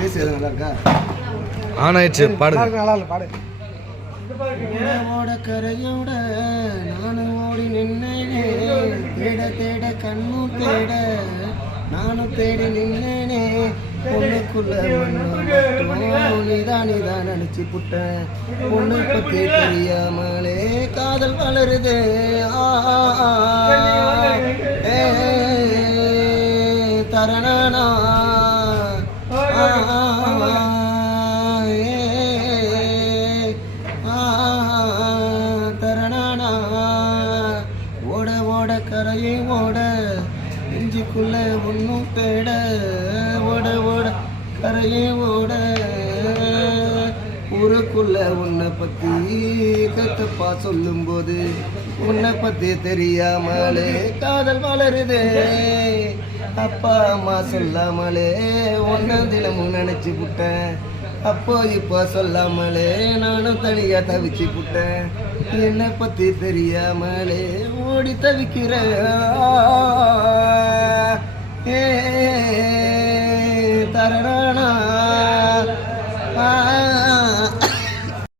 நல்லா இருக்கா? ஆன் ஆயிடுச்சு, பாடு. நல்லா இல்லை, பாடு. ஓட கரையோட நானும் ஓடி நின்னேனே, தேட தேட கண்ணும் தேட நானும் தேடி நின்னேனே, பொண்ணுக்குள்ள நீதான் நினைச்சு புட்டேன், பொண்ணு பத்தி தெரியாமலே காதல் வளருது. தரணனா தரணனா ஓட ஓட கரையை ஓட நெஞ்சுக்குள்ள ஒன்னும் தேட, ஓட ஓட கரையை ஓட ஊருக்குள்ள உன்னை பத்தி கத்துப்பா சொல்லும் போது உன்னை பத்தி தெரியாமலே காதல் வளருதே. அப்பா அம்மா சொல்லாமலே ஒன்ன தினமும் நினைச்சு புட்டேன், அப்போ இப்போ சொல்லாமலே நானும் தனியா தவிச்சு புட்டேன், என்னை பத்தி தெரியாமலே ஓடி தவிக்கிறேன். தரணா